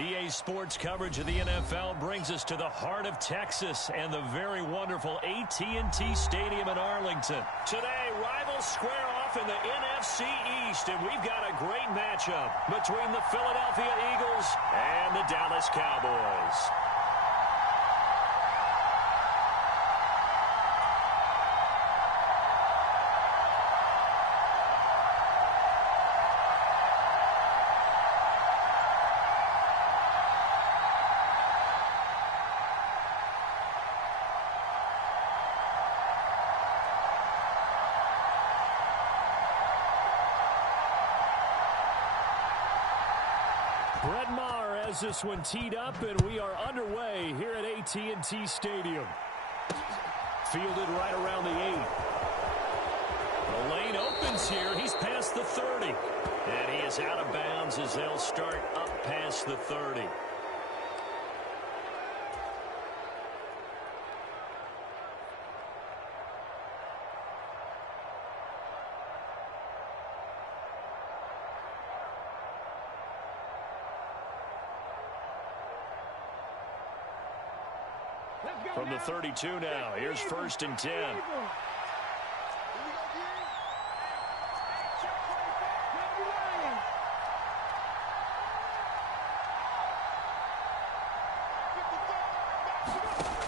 EA Sports coverage of the NFL brings us to the heart of Texas and the very wonderful AT&T Stadium in Arlington. Today, rivals square off in the NFC East, and we've got a great matchup between the Philadelphia Eagles and the Dallas Cowboys. Brett Maher has this one teed up, and we are underway here at AT&T Stadium. Fielded right around the 8. The lane opens here. He's past the 30. And he is out of bounds as they'll start up past the 30. From the 32 now, here's 1st and 10.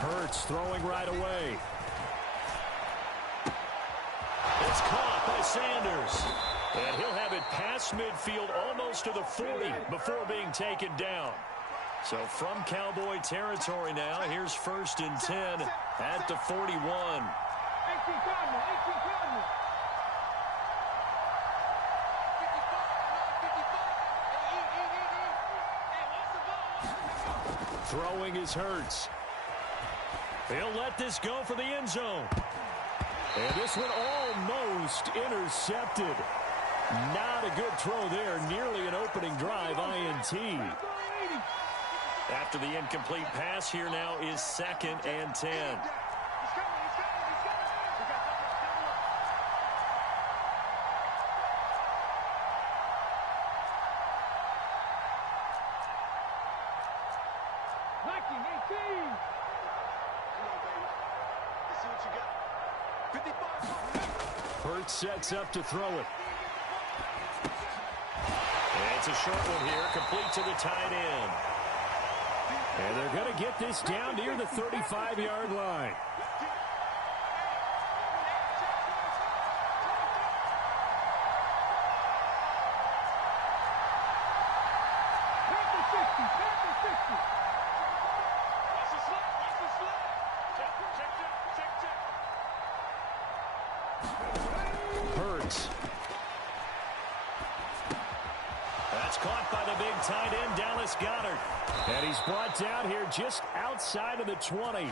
Hurts throwing right away. It's caught by Sanders. And he'll have it past midfield almost to the 40 before being taken down. So from Cowboy territory now, here's 1st and 10 at the 41. Throwing is Hurts. He'll let this go for the end zone. And this one almost intercepted. Not a good throw there. Nearly an opening drive INT. After the incomplete pass, here now is 2nd and 10. Hurts sets up to throw it. And it's a short one here, complete to the tight end. And they're going to get this down near the 35-yard line. Hurts. That's caught by the big tight end, Dallas Goedert. And he's brought down here just outside of the 20.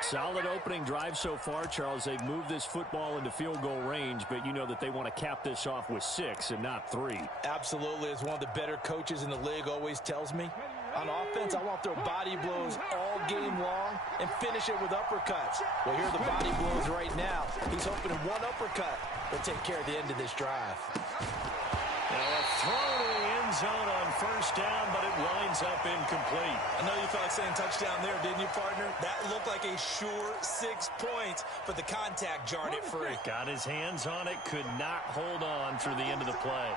Solid opening drive so far, Charles. They've moved this football into field goal range, but you know that they want to cap this off with 6 and not 3. Absolutely. As one of the better coaches in the league always tells me, on offense, I want their body blows all game long and finish it with uppercuts. Well, here are the body blows right now. He's hoping in one uppercut will take care of the end of this drive. Now a throw to the end zone on 1st down, but it winds up incomplete. I know you felt like saying touchdown there, didn't you, partner? That looked like a sure 6 points, but the contact jarred it free. Got his hands on it, could not hold on through the end of the play.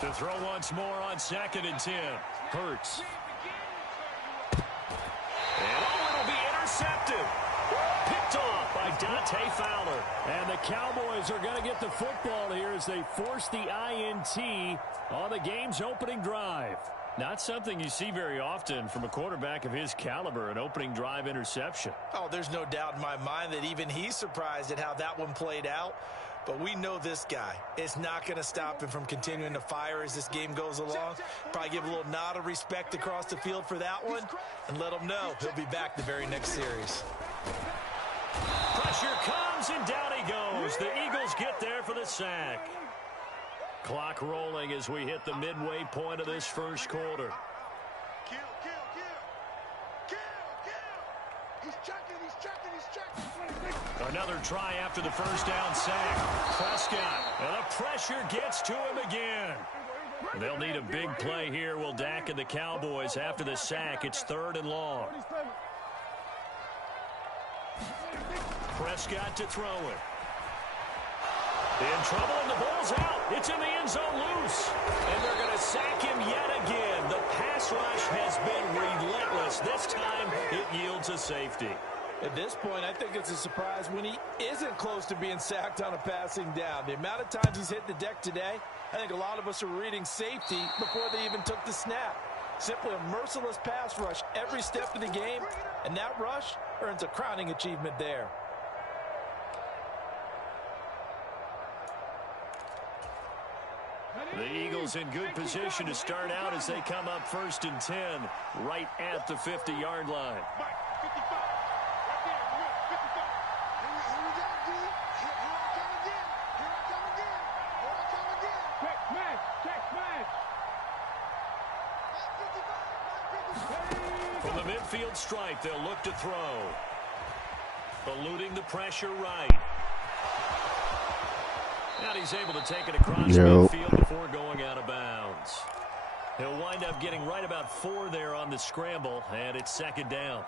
To throw once more on 2nd and 10. Hurts. And it'll be intercepted. Picked off by Dante Fowler. And the Cowboys are going to get the football here as they force the INT on the game's opening drive. Not something you see very often from a quarterback of his caliber, an opening drive interception. Oh, there's no doubt in my mind that even he's surprised at how that one played out. But we know this guy. It's not going to stop him from continuing to fire as this game goes along. Probably give a little nod of respect across the field for that one and let him know he'll be back the very next series. Pressure comes, and down he goes. The Eagles get there for the sack. Clock rolling as we hit the midway point of this first quarter. He's checking. Another try after the first down sack. Prescott, and the pressure gets to him again. They'll need a big play here, will Dak and the Cowboys. After the sack, it's 3rd and long. Prescott to throw it. In trouble, and the ball's out. It's in the end zone loose. And they're going to sack him yet again. The pass rush has been relentless. This time, it yields a safety. At this point, I think it's a surprise when he isn't close to being sacked on a passing down. The amount of times he's hit the deck today, I think a lot of us are reading safety before they even took the snap. Simply a merciless pass rush every step of the game, and that rush earns a crowning achievement there. The Eagles in good position to start out as they come up 1st and 10, right at the 50-yard line. From the midfield stripe, they'll look to throw. Eluding the pressure right. And he's able to take it across midfield before going out of bounds. He'll wind up getting right about 4 there on the scramble, and it's 2nd down.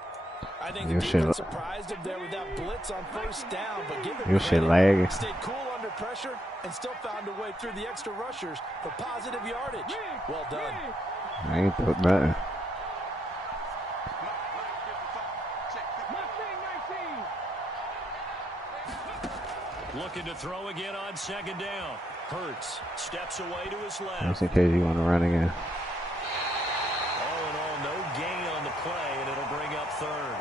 I think the defense surprised him there with that blitz on 1st down, but given credit, stayed cool under pressure and still found a way through the extra rushers for positive yardage. Well done. I ain't doing nothing. Looking to throw again on 2nd down. Hurts steps away to his left. Just in case you want to run again. All in all, no gain on the play, and it'll bring up 3rd.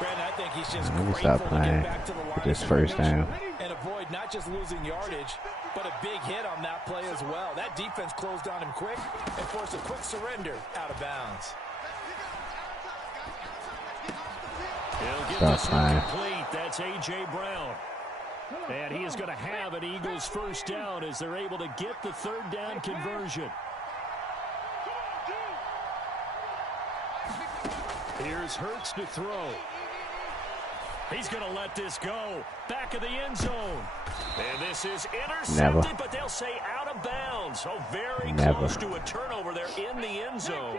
Brandon, I think he's just grateful to playing get back to the line with this 1st down and avoid not just losing yardage, but a big hit on that play as well. That defense closed on him quick and forced a quick surrender out of bounds. He'll get this one complete. That's A.J. Brown. And he is going to have an Eagles 1st down as they're able to get the 3rd down conversion. Here's Hurts to throw. He's going to let this go. Back of the end zone. And this is intercepted, but they'll say out of bounds. So very close to a turnover there in the end zone.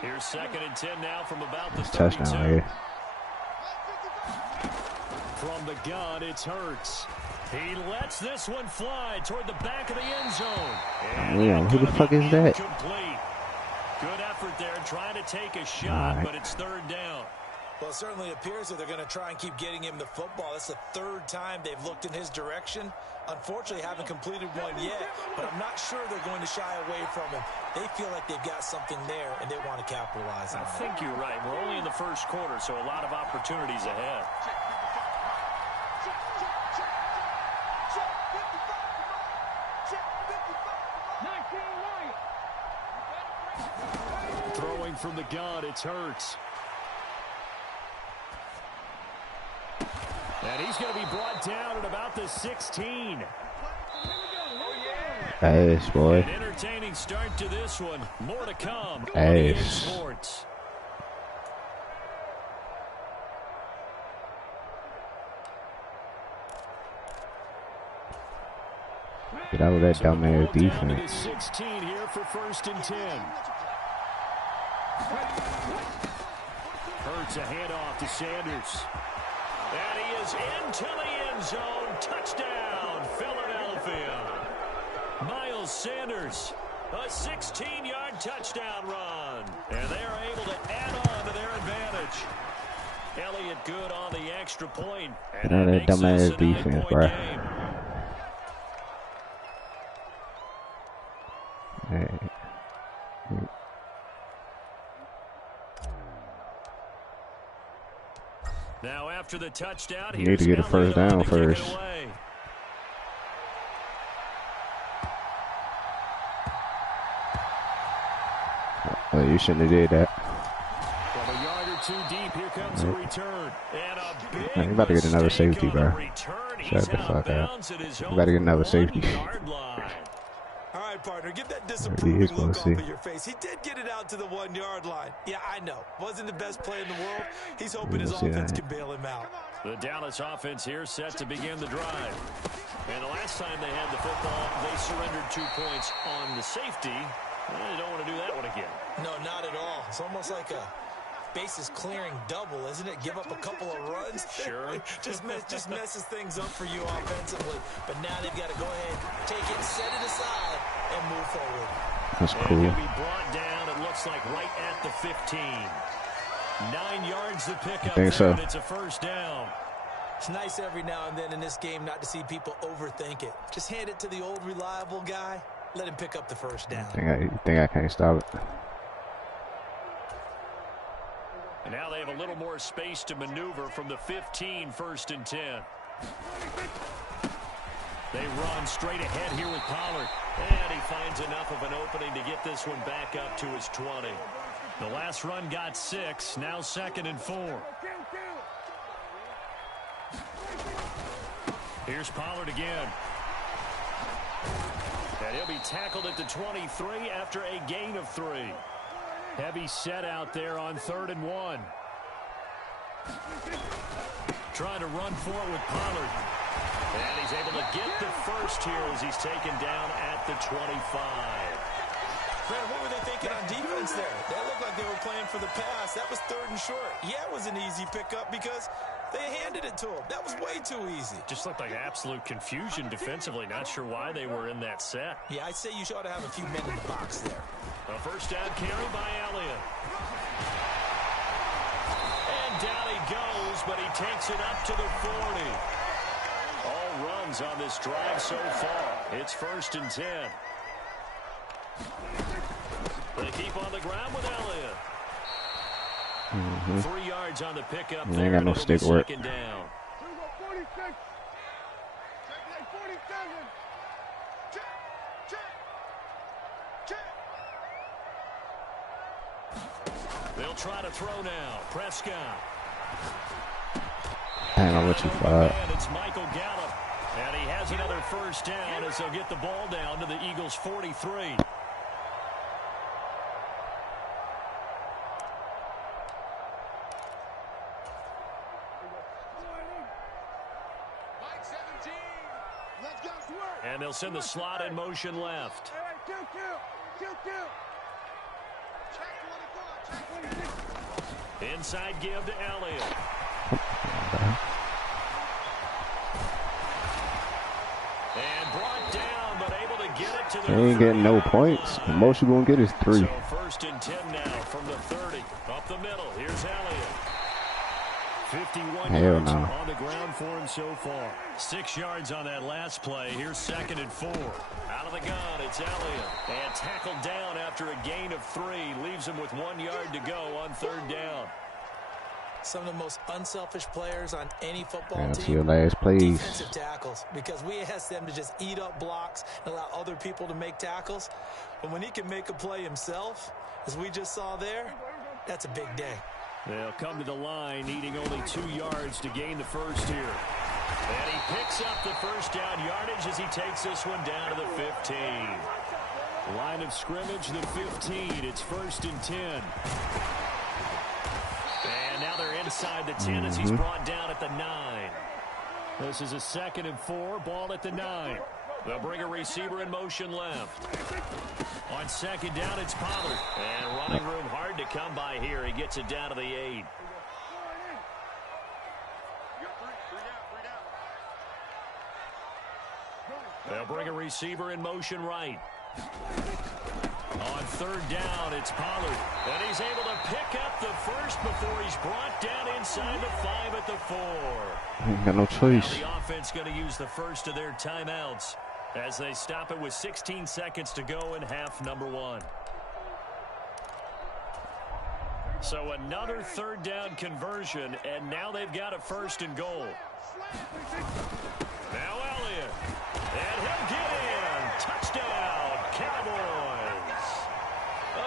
Here's 2nd and 10 now from about the 32. Touchdown, right? From the gun, it's Hurts. He lets this one fly toward the back of the end zone. Damn, who the fuck is that? Complete. Good effort there, trying to take a shot, but it's 3rd down. Well, it certainly appears that they're going to try and keep getting him the football. That's the 3rd time they've looked in his direction. Unfortunately, haven't completed one yet, but I'm not sure they're going to shy away from him. They feel like they've got something there, and they want to capitalize on it. I think you're right. We're only in the 1st quarter, so a lot of opportunities ahead. Throwing from the gun, it's Hurts. And he's going to be brought down at about the 16. Ace, boy. An entertaining start to this one. More to come. Ace. Sports. Get out of that dumbass defense. 16 here for 1st and 10. Hurts a handoff to Sanders. And he is into the end zone. Touchdown, Philadelphia. Miles Sanders, a 16-yard touchdown run. And they're able to add on to their advantage. Elliott good on the extra point. And Get out of that dumbass defense, bro. Hey. Now after the touchdown, you need to get a 1st down first. Oh, you shouldn't have did that. From a yard or 2 deep, here comes a return. And a big Man, you about to get another safety, bro. Shut the fuck up. You about to get another safety. All right, partner, get that disapproving look off see. of your face. He did get it out to the 1-yard line. Yeah, I know. Wasn't the best play in the world. He's hoping his offense can bail him out. The Dallas offense here set to begin the drive. And the last time they had the football, they surrendered 2 points on the safety. They don't want to do that one again. No, not at all. It's almost like a bases clearing double, isn't it? Give up a couple of runs. Sure. just messes things up for you offensively. But now they've got to go ahead, take it, set it aside, and move forward. That's cool. And he'll be brought down, it looks like, right at the 15. 9 yards to pick up there, so. And it's a first down. It's nice every now and then in this game not to see people overthink it. Just hand it to the old reliable guy. Let him pick up the first down. Think I can't stop it. And now they have a little more space to maneuver from the 15, 1st and 10. They run straight ahead here with Pollard. And he finds enough of an opening to get this one back up to his 20. The last run got 6, now 2nd and 4. Here's Pollard again. And he'll be tackled at the 23 after a gain of 3. Heavy set out there on 3rd and 1. Trying to run for it with Pollard. And he's able to get the first here as he's taken down at the 25. Fred, what were they thinking on defense there? That looked like they were playing for the pass. That was 3rd and short. Yeah, it was an easy pickup because they handed it to him. That was way too easy. Just looked like absolute confusion defensively. Not sure why they were in that set. Yeah, I'd say you ought to have a few men in the box there. A first down carry by Elliott. And down he goes, but he takes it up to the 40. All runs on this drive so far. It's 1st and 10. They keep on the ground with Elliott. 3 yards on the pickup there. Ain't got no stick work. Second down. They'll try to throw now. Prescott. Dang, I'll let you fire. It's Michael Gallup. And he has another first down as they'll get the ball down to the Eagles' 43. And they'll send the slot in motion left. Inside give to Elliott. And brought down, but able to get it to the... They ain't getting no points. The most you're going to get is 3. So 1st and 10 now from the 30. Up the middle. Here's Elliott. 51 yards on the ground for him so far. 6 yards on that last play. Here's 2nd and 4. Out of the gun, it's Elliott. And tackled down after a gain of 3. Leaves him with 1 yard to go on 3rd down. Some of the most unselfish players on any football team. That's your last plays. Defensive tackles, because we ask them to just eat up blocks and allow other people to make tackles. But when he can make a play himself, as we just saw there, that's a big day. They'll come to the line, needing only 2 yards to gain the first here. And he picks up the first down yardage as he takes this one down to the 15. Line of scrimmage, the 15. It's 1st and 10. And now they're inside the 10 as he's brought down at the 9. This is a 2nd and 4, ball at the 9. They'll bring a receiver in motion left. On 2nd down, it's Pollard. And running room hard to come by here. He gets it down to the 8. They'll bring a receiver in motion right. On 3rd down, it's Pollard. And he's able to pick up the first before he's brought down inside the 5 at the 4. Ain't got no choice. Now the offense going to use the first of their timeouts as they stop it with 16 seconds to go in half number 1. So another 3rd down conversion, and now they've got a 1st and goal. Now Elliott. And he'll get in. Touchdown, Cowboys.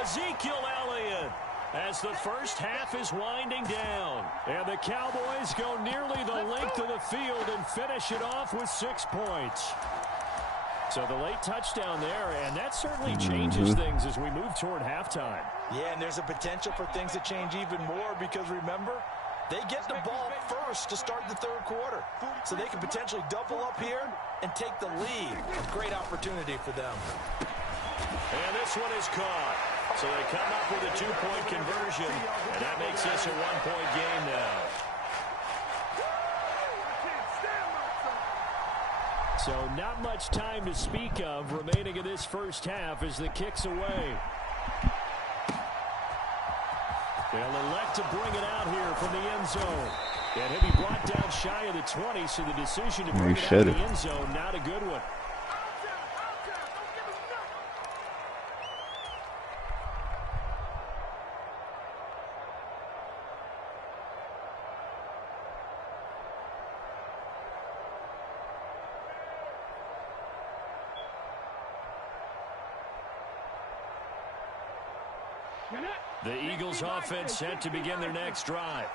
Ezekiel Elliott as the first half is winding down. And the Cowboys go nearly the length of the field and finish it off with 6 points. So the late touchdown there, and that certainly changes things as we move toward halftime. Yeah, and there's a potential for things to change even more because, remember, they get the ball first to start the third quarter. So they can potentially double up here and take the lead. A great opportunity for them. And this one is caught. So they come up with a two-point conversion, and that makes this a one-point game now. So not much time to speak of remaining in this first half as the kick's away. They'll elect to bring it out here from the end zone. And he'll be brought down shy of the 20, so the decision to bring it out of the end zone, not a good one. The Eagles offense set to begin their next drive.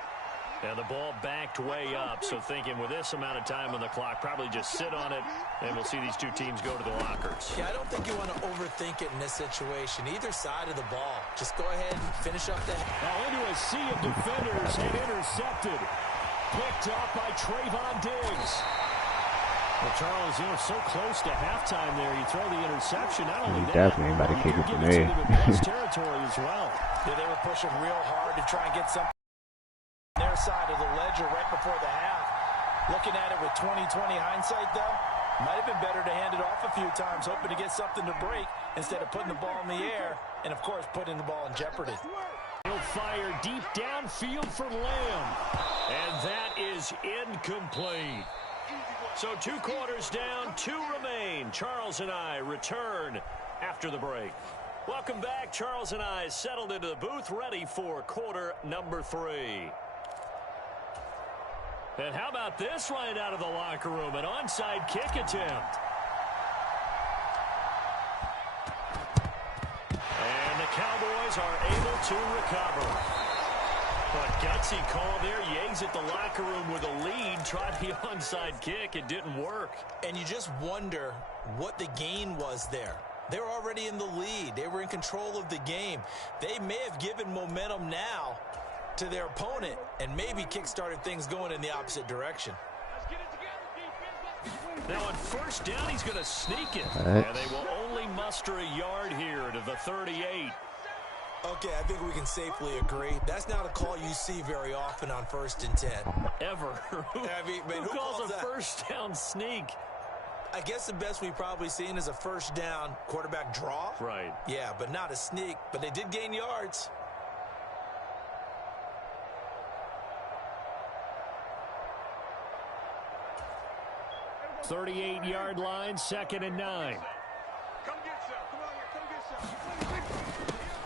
And the ball backed way up, so thinking with this amount of time on the clock, probably just sit on it, and we'll see these two teams go to the lockers. Yeah, I don't think you want to overthink it in this situation. Either side of the ball. Just go ahead and finish up the... Now into a sea of defenders and intercepted. Picked off by Trayvon Diggs. Well, Charles, you know, so close to halftime there. You throw the interception. Not only that, definitely about to kick it from there. Territory as well. Yeah, they were pushing real hard to try and get something on their side of the ledger right before the half. Looking at it with 20/20 hindsight, though, might have been better to hand it off a few times, hoping to get something to break instead of putting the ball in the air and, of course, putting the ball in jeopardy. He'll fire deep downfield for Lamb. And that is incomplete. So 2 quarters down, 2 remain. Charles and I return after the break. Welcome back. Charles and I settled into the booth, ready for quarter number 3. And how about this right out of the locker room? An onside kick attempt. And the Cowboys are able to recover. But gutsy call there. Yates at the locker room with a lead. Tried the onside kick. It didn't work. And you just wonder what the gain was there. They were already in the lead. They were in control of the game. They may have given momentum now to their opponent and maybe kick-started things going in the opposite direction. Now on first down, he's going to sneak it. And they will only muster a yard here to the 38. Okay, I think we can safely agree. That's not a call you see very often on 1st and 10. Ever. Who calls a first down sneak? I guess the best we've probably seen is a first down quarterback draw. Right. Yeah, but not a sneak. But they did gain yards. "38-yard line, 2nd and 9. Come get some. Come on here. Come get some.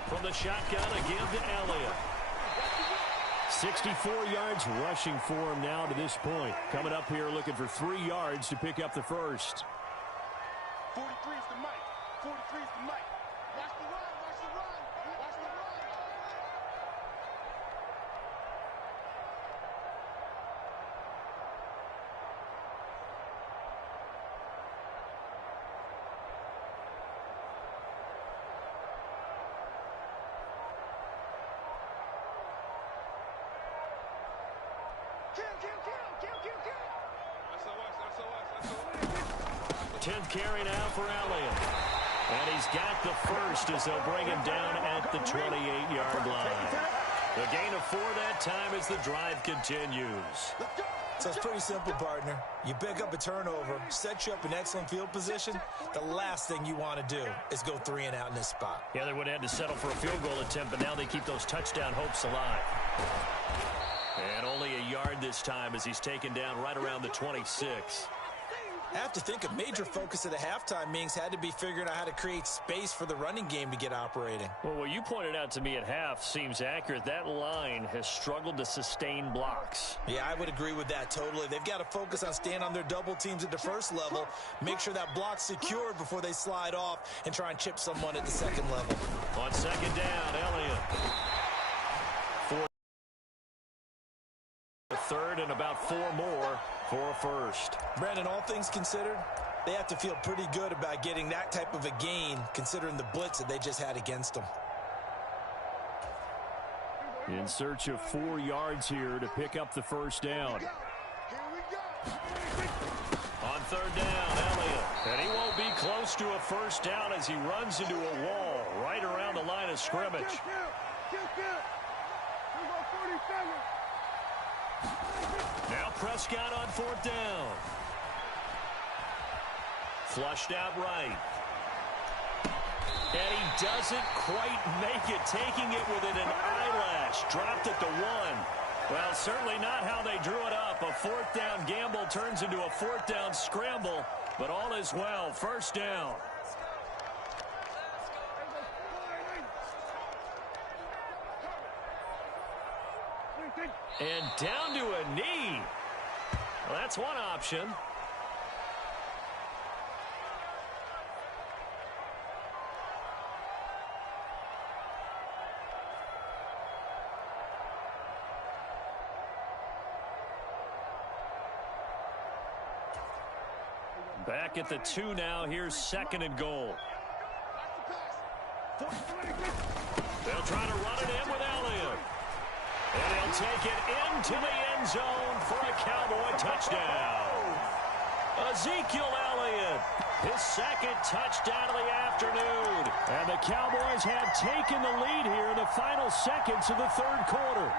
From the shotgun, a give to Elliott. 64 yards rushing for him now to this point. Coming up here looking for 3 yards to pick up the first. 43's the mic. 43's the mic. Watch the run. Watch the run. Watch the run. Kill. That's 10th carry now for Elliott. And he's got the first as they'll bring him down at the 28-yard line. The gain of 4 that time as the drive continues. So it's pretty simple, partner. You pick up a turnover, set you up in excellent field position. The last thing you want to do is go 3 and out in this spot. Yeah, they would have had to settle for a field goal attempt, but now they keep those touchdown hopes alive. And only a yard this time as he's taken down right around the 26. I have to think a major focus of the halftime meetings had to be figuring out how to create space for the running game to get operating. Well, what you pointed out to me at half seems accurate. That line has struggled to sustain blocks. Yeah, I would agree with that totally. They've got to focus on staying on their double teams at the first level, make sure that block's secured before they slide off and try and chip someone at the second level. On 2nd down, Elliott. 3rd and about 4 more for a first. Brandon, all things considered, They have to feel pretty good about getting that type of a gain, considering the blitz that they just had against them. In search of 4 yards here to pick up the first down. On third down, Elliott. And he won't be close to a first down as he runs into a wall right around the line of scrimmage. Now Prescott on fourth down. Flushed out right. And he doesn't quite make it, taking it within an eyelash. Dropped it to 1. Well, certainly not how they drew it up. A fourth down gamble turns into a fourth down scramble, but all is well. First down. And down to a knee. Well, that's one option. Back at the 2 now. Here's second and goal. They'll try to run it in with Elliott. And he'll take it into the end zone for a Cowboy touchdown. Ezekiel Elliott, his second touchdown of the afternoon. And the Cowboys have taken the lead here in the final seconds of the third quarter.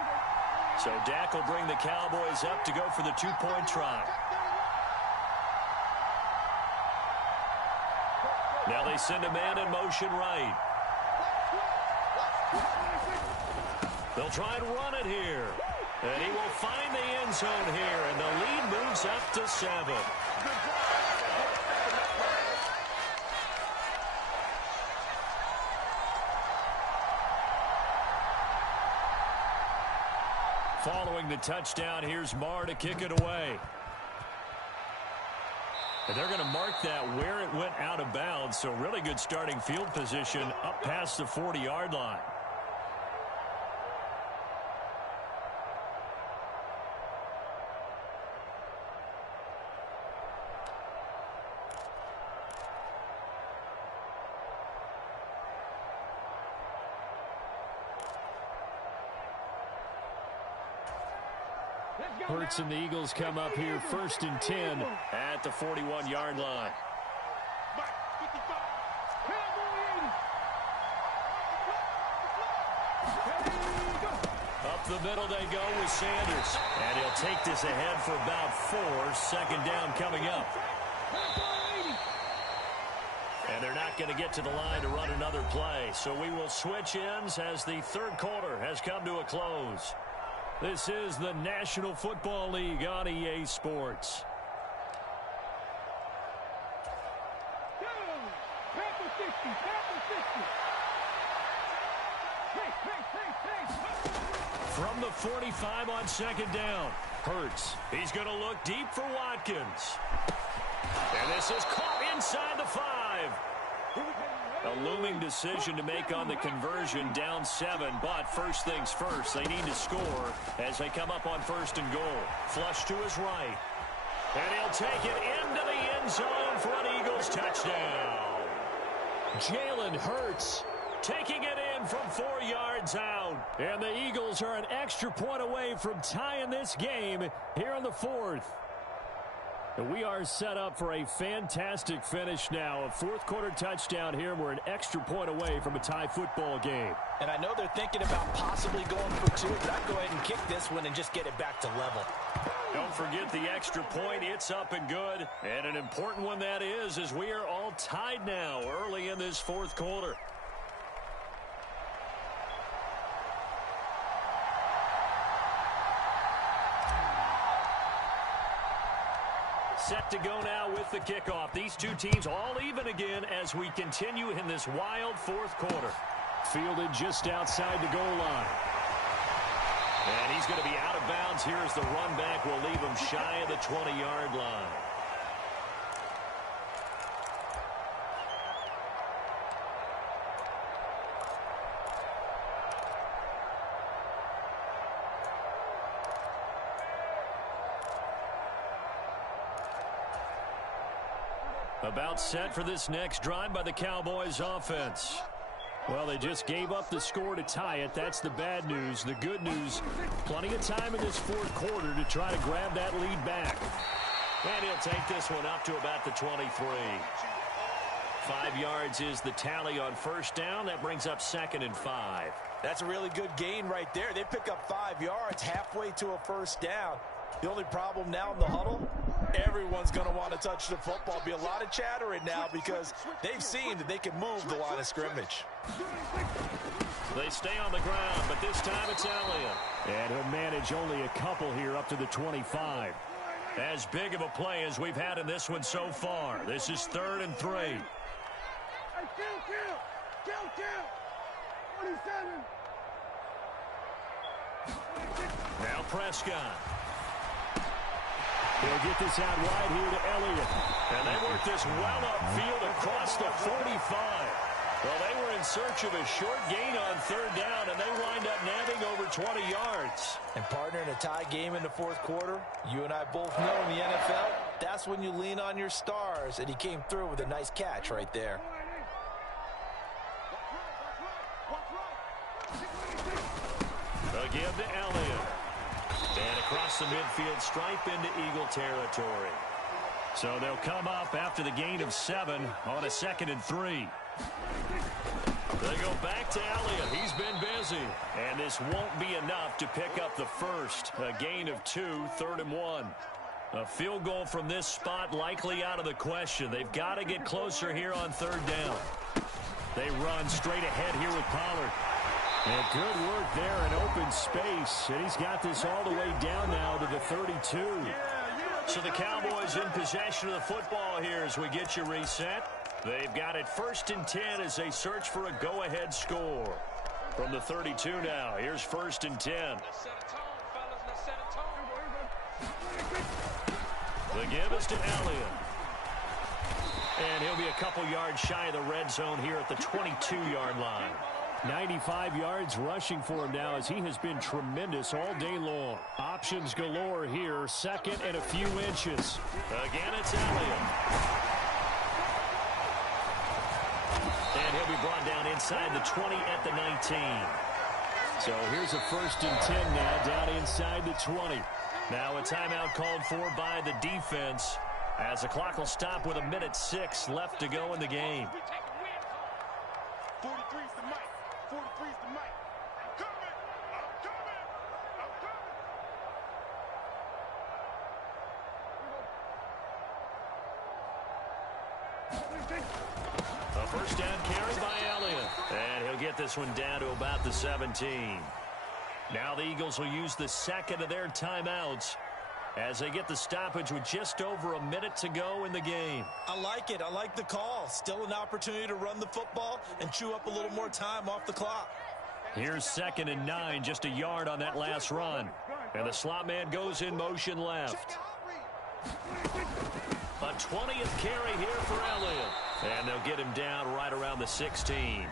So Dak will bring the Cowboys up to go for the 2-point try. Now they send a man in motion right. They'll try and run it here. And he will find the end zone here. And the lead moves up to 7. Following the touchdown, here's Marr to kick it away. And they're going to mark that where it went out of bounds. So really good starting field position up past the 40-yard line. Hurts and the Eagles come up here first and 10 at the 41-yard line. Up the middle they go with Sanders. And he'll take this ahead for about 4. Second down coming up. And they're not going to get to the line to run another play. So we will switch ends as the third quarter has come to a close. This is the National Football League on EA Sports. From the 45 on second down, Hurts. He's going to look deep for Watkins. And this is caught inside the 5. A looming decision to make on the conversion, down 7, but first things first, they need to score as they come up on first and goal. Flush to his right. And he'll take it into the end zone for an Eagles touchdown. Jalen Hurts taking it in from 4 yards out. And the Eagles are an extra point away from tying this game here in the 4th. We are set up for a fantastic finish now. A fourth-quarter touchdown here. We're an extra point away from a tie football game. And I know they're thinking about possibly going for 2, but I'd go ahead and kick this one and just get it back to level. Don't forget the extra point. It's up and good. And an important one that is, as we are all tied now early in this fourth quarter. Set to go now with the kickoff. These two teams all even again as we continue in this wild fourth quarter. Fielded just outside the goal line. And he's going to be out of bounds here as the run back will leave him shy of the 20-yard line. About set for this next drive by the Cowboys offense. Well, they just gave up the score to tie it. That's the bad news. The good news, plenty of time in this fourth quarter to try to grab that lead back. And he'll take this one up to about the 23. 5 yards is the tally on first down. That brings up 2nd and 5. That's a really good gain right there. They pick up 5 yards halfway to a first down. The only problem now in the huddle, everyone's going to want to touch the football. Be a lot of chattering now because they've seen that they can move the line of scrimmage. They stay on the ground, but this time it's Elliott. And he'll manage only a couple here up to the 25. As big of a play as we've had in this one so far. This is 3rd and 3. Hey, kill. 27. Now Prescott. He'll get this out wide here to Elliott. And they work this well upfield across the 45. Well, they were in search of a short gain on 3rd down, and they wind up nabbing over 20 yards. And partner, in a tie game in the fourth quarter, you and I both know in the NFL, that's when you lean on your stars, and he came through with a nice catch right there. A give to Elliott. And across the midfield stripe into Eagle territory. So they'll come up after the gain of 7 on a 2nd and 3. They go back to Elliott. He's been busy. And this won't be enough to pick up the first. A gain of 2, 3rd and 1. A field goal from this spot likely out of the question. They've got to get closer here on 3rd down. They run straight ahead here with Pollard. And good work there in open space. And he's got this all the way down now to the 32. So the Cowboys in possession of the football here as we get you reset. They've got it 1st and 10 as they search for a go-ahead score. From the 32 now, here's 1st and 10. The give is to Elliott. And he'll be a couple yards shy of the red zone here at the 22-yard line. 95 yards rushing for him now as he has been tremendous all day long. Options galore here, 2nd and a few inches. Again, it's Elliott. And he'll be brought down inside the 20 at the 19. So here's a 1st and 10 now down inside the 20. Now a timeout called for by the defense as the clock will stop with 1:06 left to go in the game. 43's the mic. 43's the mic. I'm coming. A first down carry by Elliott. And he'll get this one down to about the 17. Now the Eagles will use the 2nd of their timeouts as they get the stoppage with just over a minute to go in the game. I like it. I like the call. Still an opportunity to run the football and chew up a little more time off the clock. Here's 2nd and 9, just a yard on that last run. And the slot man goes in motion left. A 20th carry here for Elliott. And they'll get him down right around the 16.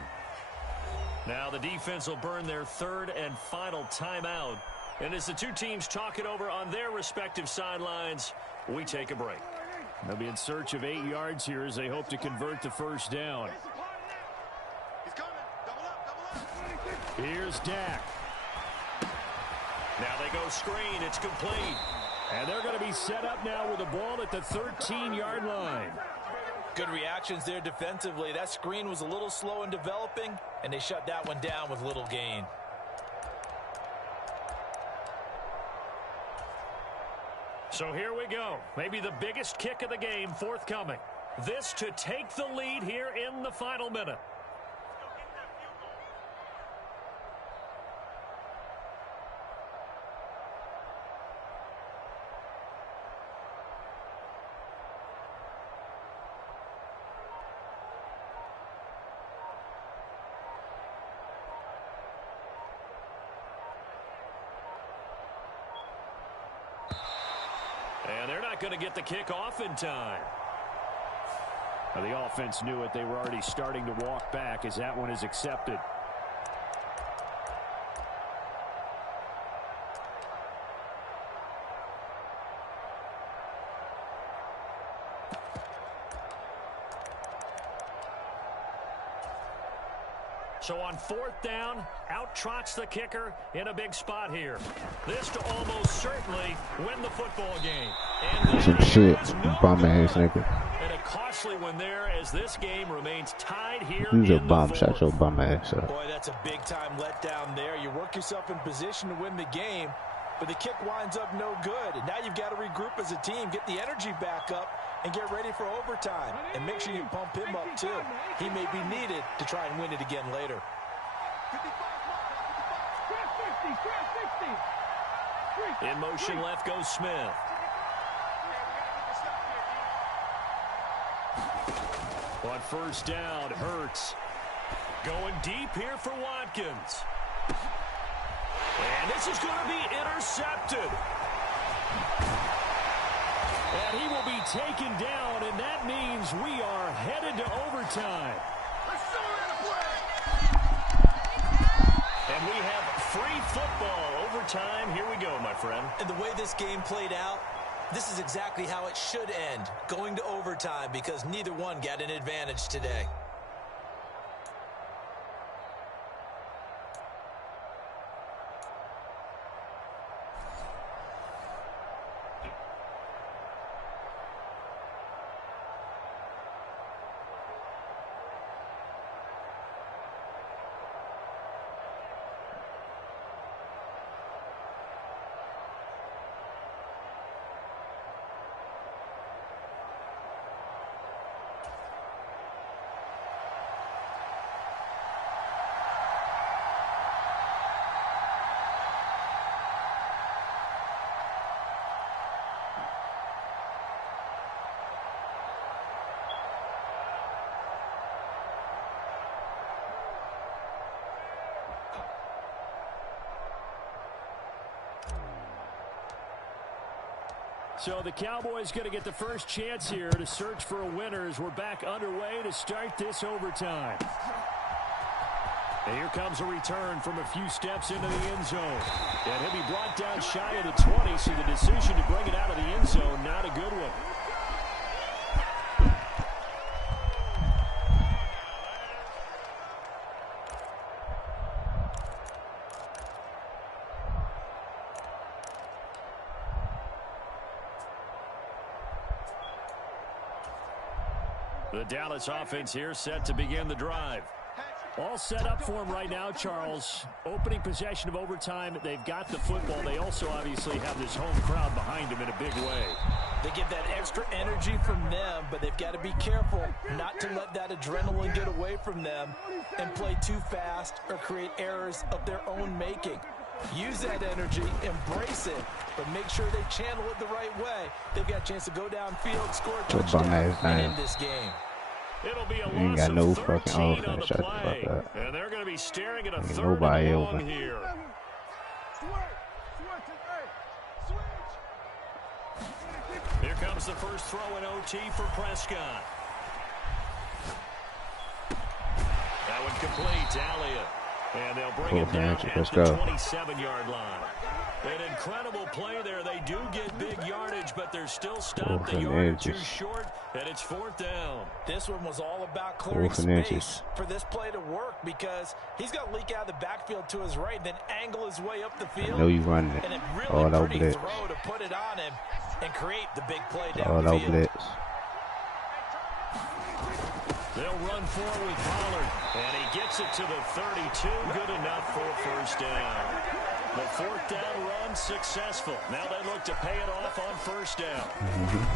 Now the defense will burn their 3rd and final timeout. And as the two teams talk it over on their respective sidelines, we take a break. They'll be in search of 8 yards here as they hope to convert the first down. He's coming. Double up. Here's Dak. Now they go screen. It's complete. And they're going to be set up now with the ball at the 13-yard line. Good reactions there defensively. That screen was a little slow in developing, and they shut that one down with little gain. So here we go. Maybe the biggest kick of the game forthcoming. This to take the lead here in the final minute. And they're not going to get the kick off in time. Now, the offense knew it. They were already starting to walk back as that one is accepted. So on 4th down, out-trots the kicker in a big spot here. This to almost certainly win the football game. And Some shit, bum-ass nigga. And a costly one there as this game remains tied here. He's a in bum. the Shut your 4th. bum ass up. Boy, that's a big-time letdown there. You work yourself in position to win the game, but the kick winds up no good. And now you've got to regroup as a team, get the energy back up, and get ready for overtime. And make sure you pump him up, too. He may be needed to try and win it again later. In motion left goes Smith. On 1st down, Hurts. Going deep here for Watkins. And this is going to be intercepted. And he will be taken down, and that means we are headed to overtime. And we have free football overtime. Here we go, my friend. And the way this game played out, this is exactly how it should end, going to overtime, because neither one got an advantage today. So the Cowboys going to get the first chance here to search for a winner as we're back underway to start this overtime. And here comes a return from a few steps into the end zone. And he'll be brought down shy of the 20, so the decision to bring it out of the end zone, not a good one. The Dallas offense here set to begin the drive. All set up for him right now, Charles. Opening possession of overtime. They've got the football. They also obviously have this home crowd behind them in a big way. They get that extra energy from them, but they've got to be careful not to let that adrenaline get away from them and play too fast or create errors of their own making. Use that energy, embrace it, but make sure they channel it the right way. They've got a chance to go downfield, score a touchdown, and end this game. It'll be a You ain't loss got no of fucking 13 on the offense. Shut the play. fuck up. And they're going to be staring at a Ain't third nobody and long open. here. Here comes the first throw in OT for Prescott. That one complete to Elliott. And they'll bring him down at Let's the go. 27-yard line. An incredible play there. They do get big yardage, but they're still stopped the yard too short, and it's 4th down. This one was all about clearing space for this play to work because he's got to leak out of the backfield to his right, then angle his way up the field. I know you running it. And a All really out pretty blitz. throw to put it on him and create the big play All out downfield. blitz. They'll run forward with Pollard, and he gets it to the 32. Good enough for a first down. The 4th down run successful. Now they look to pay it off on 1st down.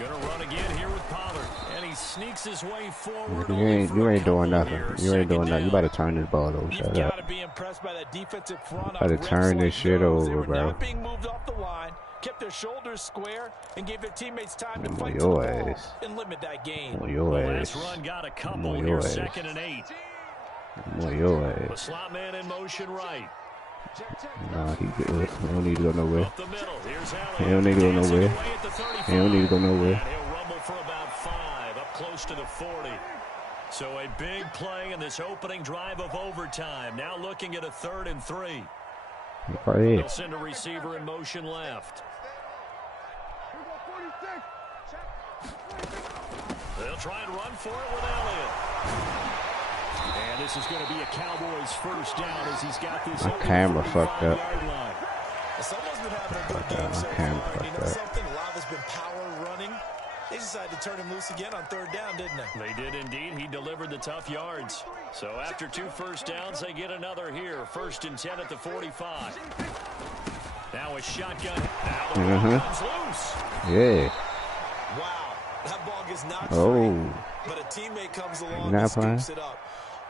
Gonna run again here with Pollard, and he sneaks his way forward. You ain't doing nothing. You ain't doing nothing. You better turn this ball over. You've Shut got up. to be impressed by that defensive front. Better turn this shit over, They were bro. not being moved off the line, kept their shoulders square, and gave their teammates time to I'm on fight to the your ball ass. and limit that gain. I'm on your The ass. last run got a I'm couple on here, your ass. 2nd and 8. I'm on your The ass. slot man in motion right. Nah, he good. He don't need to go nowhere. Up the middle. Here's Elliott. He don't need to go Dancing nowhere. away at the 35. He don't need to go nowhere. And he'll rumble for about 5, up close to the 40. So a big play in this opening drive of overtime. Now looking at a 3rd and 3. Right here. They'll send a receiver in motion left. They'll try and run for it with Elliott. And this is going to be a Cowboys first down as he's got this. My camera fucked up. Someone's been having a good game so far. And you know something? A lot has been power running. They decided to turn him loose again on third down, didn't they? They did indeed. He delivered the tough yards. So after 2 first downs, they get another here. 1st and 10 at the 45. Now a shotgun. Now the ball comes loose. Yeah. Wow. That ball gets knocked Oh. but a teammate comes along Not and playing. scoops it up.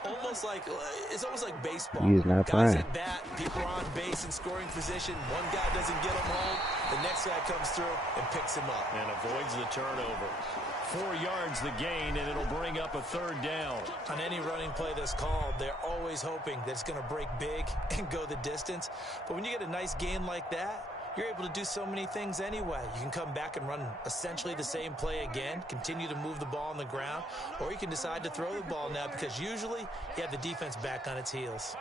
It's almost like baseball. He is not Guys playing. at bat, people are on base in scoring position. One guy doesn't get him home. The next guy comes through and picks him up. And avoids the turnover. 4 yards the gain, and it'll bring up a 3rd down. On any running play that's called, they're always hoping that it's going to break big and go the distance. But when you get a nice gain like that, you're able to do so many things anyway. You can come back and run essentially the same play again, continue to move the ball on the ground, or you can decide to throw the ball now because usually you have the defense back on its heels.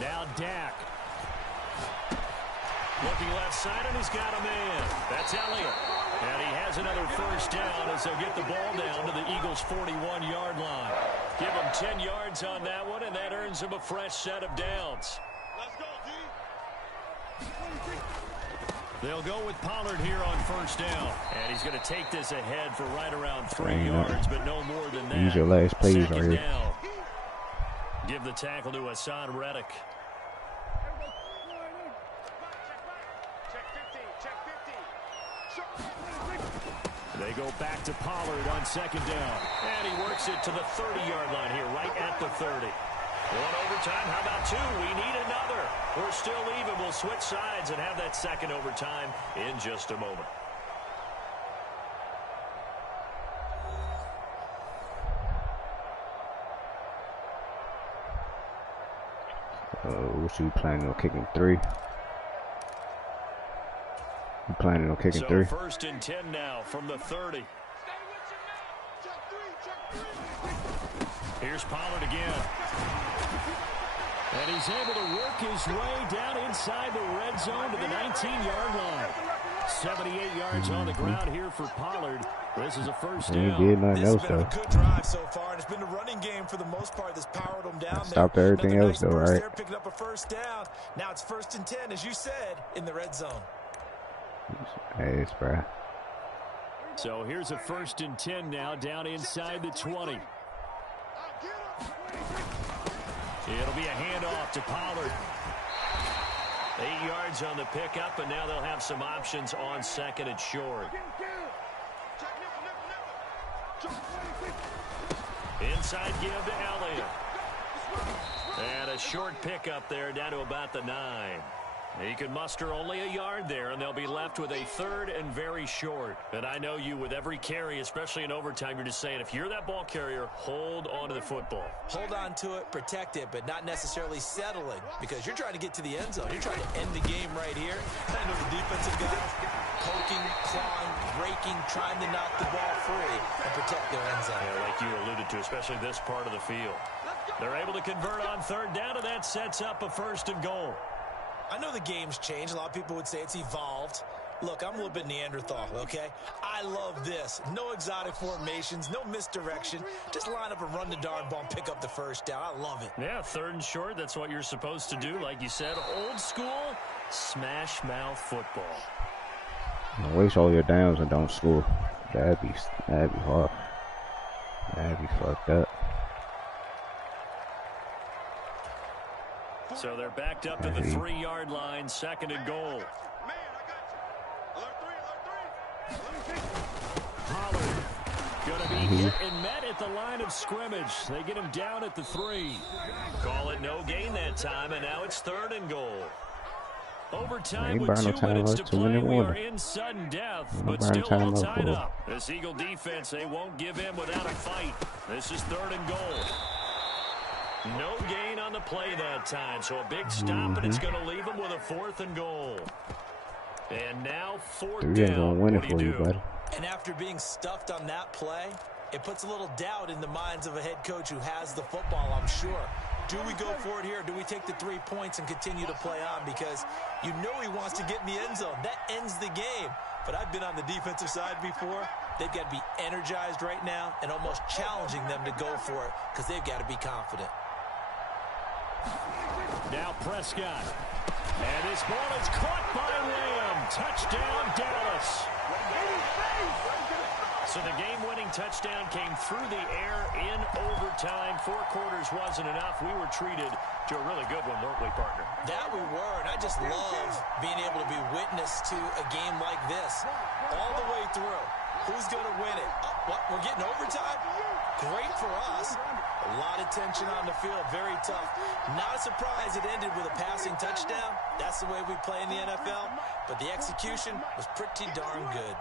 Now Dak. Looking left side, and he's got a man. That's Elliott. And he has another first down as they'll get the ball down to the Eagles' 41-yard line. Give him 10 yards on that one, and that earns him a fresh set of downs. Let's go, D. They'll go with Pollard here on first down. And he's going to take this ahead for right around 3 yards, but no more than that. Use your last plays right Second here. down. Give the tackle to Hassan Reddick. They go back to Pollard on second down. And he works it to the 30-yard line here, right at the 30. 1 overtime. How about 2? We need another. We're still even. We'll switch sides and have that second overtime in just a moment. What you planning on kicking 3? You planning on kicking 3? 1st and 10 now from the 30. Here's Pollard again. And he's able to work his way down inside the red zone to the 19-yard line. 78 yards on the ground here for Pollard. This is a first down. He did nothing else, This has been though. a good drive so far, and it's been a running game for the most part that's powered them down. Stopped everything Another else, nice though, burst right? there, picking up a first down. Now it's 1st and 10, as you said, in the red zone. Hey, bro. So here's a 1st and 10 now down inside the 20. It'll be a handoff to Pollard. 8 yards on the pickup, and now they'll have some options on second and short. Inside give to Elliott. And a short pickup there down to about the 9. He can muster only a yard there, and they'll be left with a 3rd and very short. And I know you, with every carry, especially in overtime, you're just saying, if you're that ball carrier, hold on to the football. Hold on to it, protect it, but not necessarily settling, because you're trying to get to the end zone. You're trying to end the game right here. I know the defensive guys poking, clawing, breaking, trying to knock the ball free and protect their end zone. Yeah, like you alluded to, especially this part of the field. They're able to convert on 3rd down, and that sets up a 1st and goal. I know the game's changed. A lot of people would say it's evolved. Look, I'm a little bit Neanderthal, okay? I love this. No exotic formations, no misdirection. Just line up and run the darn ball and pick up the first down. I love it. Yeah, 3rd and short, that's what you're supposed to do. Like you said, old school, smash mouth football. Don't waste all your downs and don't score. That'd be hard. That'd be fucked up. So they're backed up to the 3-yard line, 2nd and goal. Pollard going to be hit and met at the line of scrimmage. They get him down at the 3. Call it no gain that time, and now it's 3rd and goal. Overtime with 2 minutes to play. We are in sudden death, but still all tied up. This Eagle defense, they won't give in without a fight. This is 3rd and goal. No gain on the play that time, so a big stop, and it's going to leave them with a 4th and goal. And now 4th down. What do you do? buddy. And after being stuffed on that play, it puts a little doubt in the minds of a head coach who has the football, I'm sure. Do we go for it here, or do we take the 3 points and continue to play on? Because you know he wants to get in the end zone. That ends the game. But I've been on the defensive side before. They've got to be energized right now and almost challenging them to go for it because they've got to be confident. Now Prescott. And this ball is caught by Lamb. Touchdown, Dallas. So the game-winning touchdown came through the air in overtime. 4 quarters wasn't enough. We were treated to a really good one, weren't we, partner? That we were, and I just love being able to be witness to a game like this all the way through. Who's going to win it? Oh, what? We're getting overtime? Great for us. A lot of tension on the field. Very tough. Not a surprise it ended with a passing touchdown. That's the way we play in the NFL. But the execution was pretty darn good.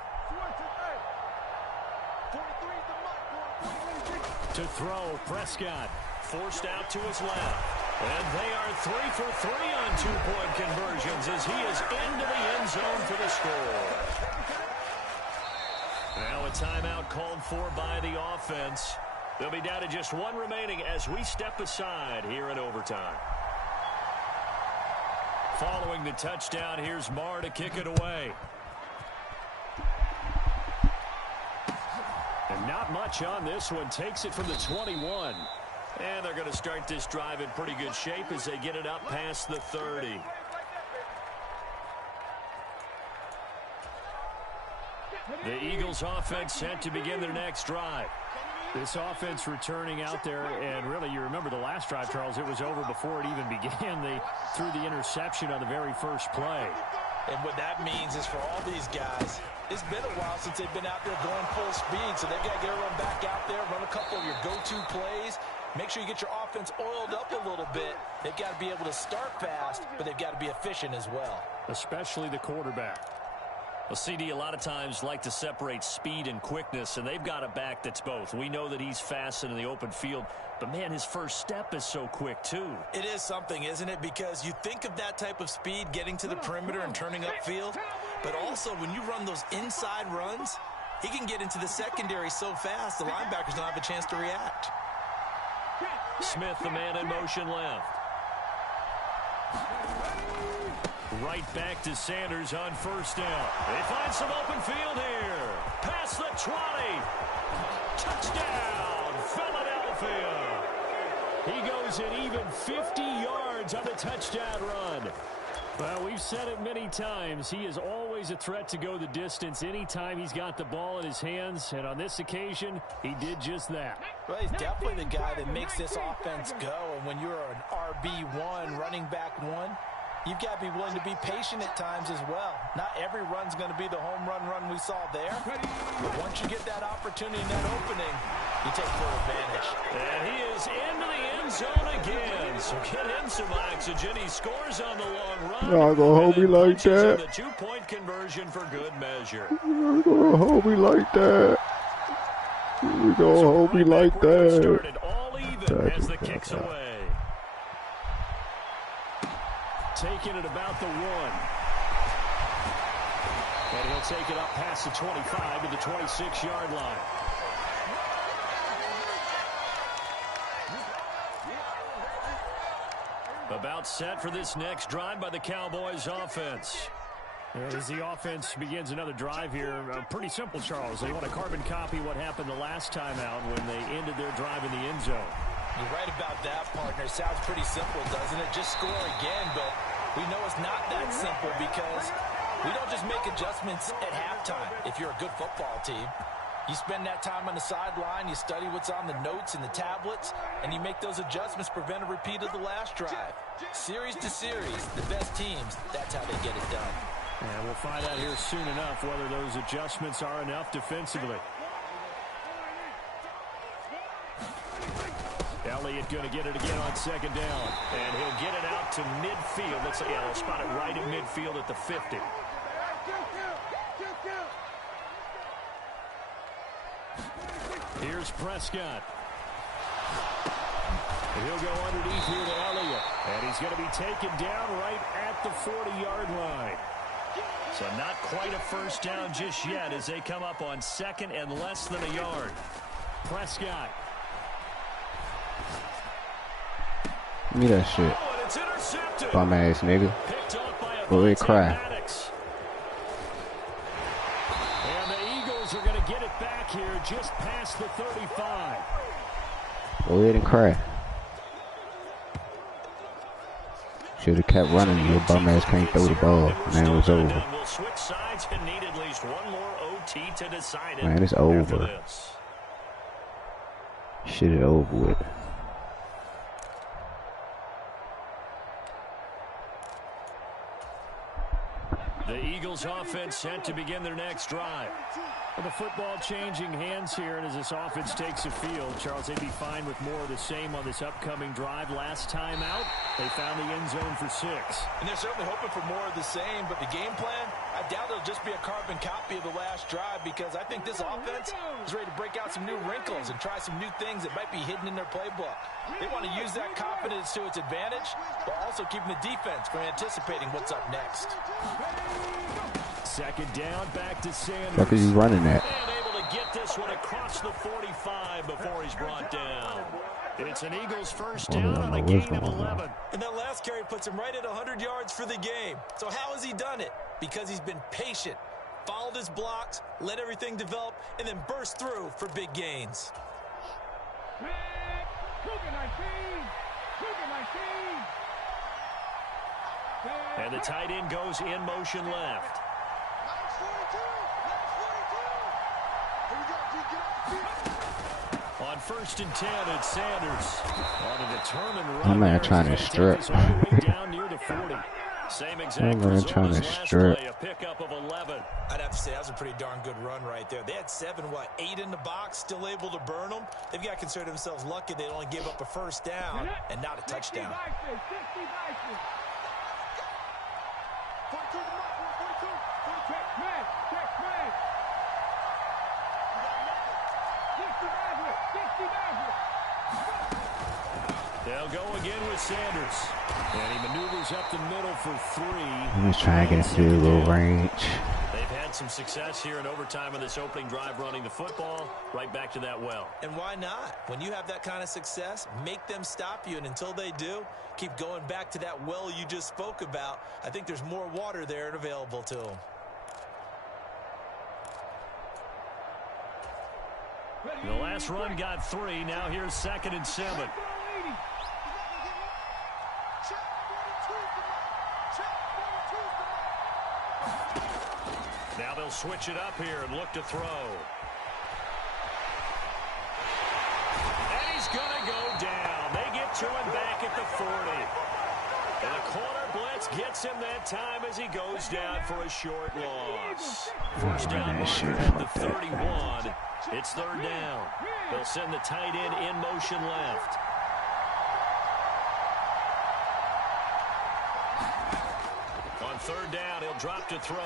To throw, Prescott forced out to his left. And they are 3 for 3 on 2-point conversions as he is into the end zone for the score. Now a timeout called for by the offense. They'll be down to just 1 remaining as we step aside here in overtime. Following the touchdown, here's Marr to kick it away. And not much on this one. Takes it from the 21. And they're going to start this drive in pretty good shape as they get it up past the 30. The Eagles offense set to begin their next drive. This offense returning out there, and really you remember the last drive, Charles, it was over before it even began. They threw the interception on the very first play. And what that means is for all these guys, it's been a while since they've been out there going full speed, so they've got to get everyone back out there, run a couple of your go-to plays, make sure you get your offense oiled up a little bit. They've got to be able to start fast, but they've got to be efficient as well. Especially the quarterback. Well, CD a lot of times like to separate speed and quickness, and they've got a back that's both. We know that he's fast in the open field, but, man, his first step is so quick, too. It is something, isn't it? Because you think of that type of speed getting to the perimeter and turning upfield, but also when you run those inside runs, he can get into the secondary so fast the linebackers don't have a chance to react. Smith, the man in motion left. Right back to Sanders on first down. They find some open field here. Past the 20. Touchdown, Philadelphia. He goes in even 50 yards on the touchdown run. Well, we've said it many times. He is always a threat to go the distance anytime he's got the ball in his hands. And on this occasion, he did just that. Well, he's definitely the guy that makes this offense go. And when you're an RB1, running back 1, you've got to be willing to be patient at times as well. Not every run's going to be the home run we saw there. But once you get that opportunity and that opening, you take full advantage. And he is into the end zone again. So get him some oxygen. He scores on the long run. Y'all gonna hold me like that? The 2-point conversion for good measure. You're gonna hold me like that. You're gonna hold me like that. Started all even as the kick's away. Taking it about the 1. And he'll take it up past the 25 to the 26-yard line. About set for this next drive by the Cowboys offense. And as the offense begins another drive here, pretty simple, Charles. They want to carbon copy what happened the last time out when they ended their drive in the end zone. You're right about that, partner. Sounds pretty simple, doesn't it? Just score again, but we know it's not that simple because we don't just make adjustments at halftime if you're a good football team. You spend that time on the sideline, you study what's on the notes and the tablets, and you make those adjustments, prevent a repeat of the last drive. Series to series, the best teams, that's how they get it done. And we'll find out here soon enough whether those adjustments are enough defensively. Elliott going to get it again on second down. And he'll get it out to midfield. Let's they'll spot it right at midfield at the 50. Here's Prescott. He'll go underneath here to Elliott. And he's going to be taken down right at the 40-yard line. So not quite a first down just yet as they come up on second and less than a yard. Prescott. Give me that shit. Oh, and it's intercepted. Bum ass nigga. Picked off by Go ahead, cry. Maddox. And the Eagles are going to get it back here just past the 35. Go ahead and cry. Should have kept running. Your bum ass can't throw the ball. Man, it was over. We'll switch sides and need at least one more OT to decide it. Man, it's after over. this. Shit it over with. The Eagles offense set to begin their next drive. Well, the football changing hands here, and as this offense takes the field, Charles, they'd be fine with more of the same on this upcoming drive. Last time out, they found the end zone for 6. And they're certainly hoping for more of the same, but the game plan, I doubt it'll just be a carbon copy of the last drive, because I think this offense is ready to break out some new wrinkles and try some new things that might be hidden in their playbook. They want to use that confidence to its advantage, while also keeping the defense from anticipating what's up next. Second down, back to Sanders. What is he running at? And able to get this one across the 45 before he's brought down. It's an Eagles first down on a gain of 11. And that last carry puts him right at 100 yards for the game. So how has he done it? Because he's been patient, followed his blocks, let everything develop, and then burst through for big gains. And the tight end goes in motion left. On 1st and 10, it's Sanders. On a determined run. I'm not trying to strip. Down near the 40. Same exact I'm not trying to strip. Play, a pickup of 11. I'd have to say that was a pretty darn good run right there. They had 8 in the box, still able to burn them. They've got to consider themselves lucky they only gave up a first down and not a touchdown. They'll go again with Sanders. And he maneuvers up the middle for 3. I'm just trying to get a field goal range. They've had some success here in overtime in this opening drive running the football. Right back to that well. And why not? When you have that kind of success, make them stop you. And until they do, keep going back to that well you just spoke about. I think there's more water there and available to them. The last run got 3. Now here's 2nd and 7. Now they'll switch it up here and look to throw. And he's going to go down. They get to him back at the 40. And the corner blitz gets him that time as he goes down for a short loss. First down at the 31. It's 3rd down. They'll send the tight end in motion left. On 3rd down, he'll drop to throw.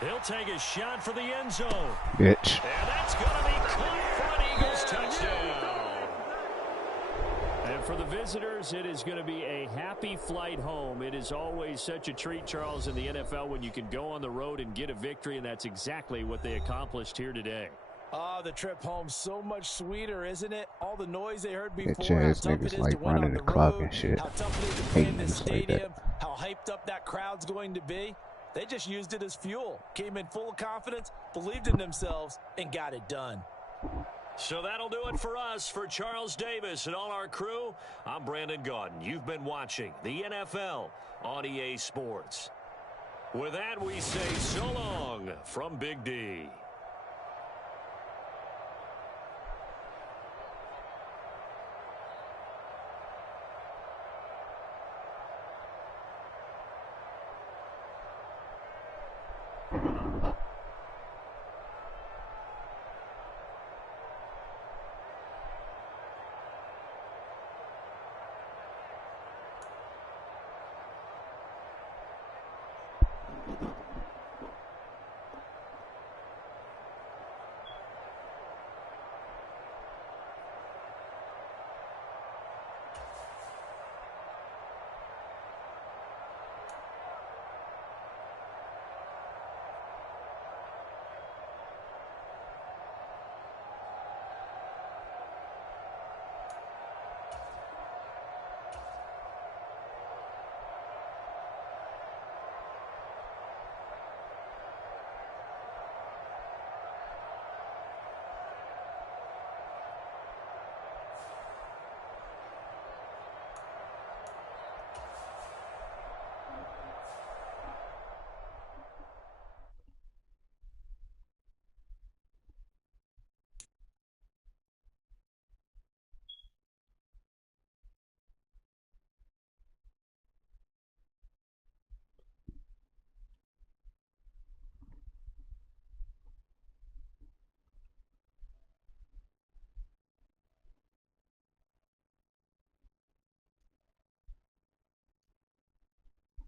He'll take a shot for the end zone. Bitch. And that's going to be caught for an Eagles touchdown. And for the visitors, it is going to be a happy flight home. It is always such a treat, Charles, in the NFL when you can go on the road and get a victory, and that's exactly what they accomplished here today. Oh, the trip home so much sweeter, isn't it? All the noise they heard before, Bitch how ass tough it niggas is like to win on running the the clock road, and shit. how tough it is to play in Hating this niggas like that. stadium, how hyped up that crowd's going to be. They just used it as fuel, came in full of confidence, believed in themselves, and got it done. So that'll do it for us. For Charles Davis and all our crew, I'm Brandon Gaudin. You've been watching the NFL on EA Sports. With that, we say so long from Big D.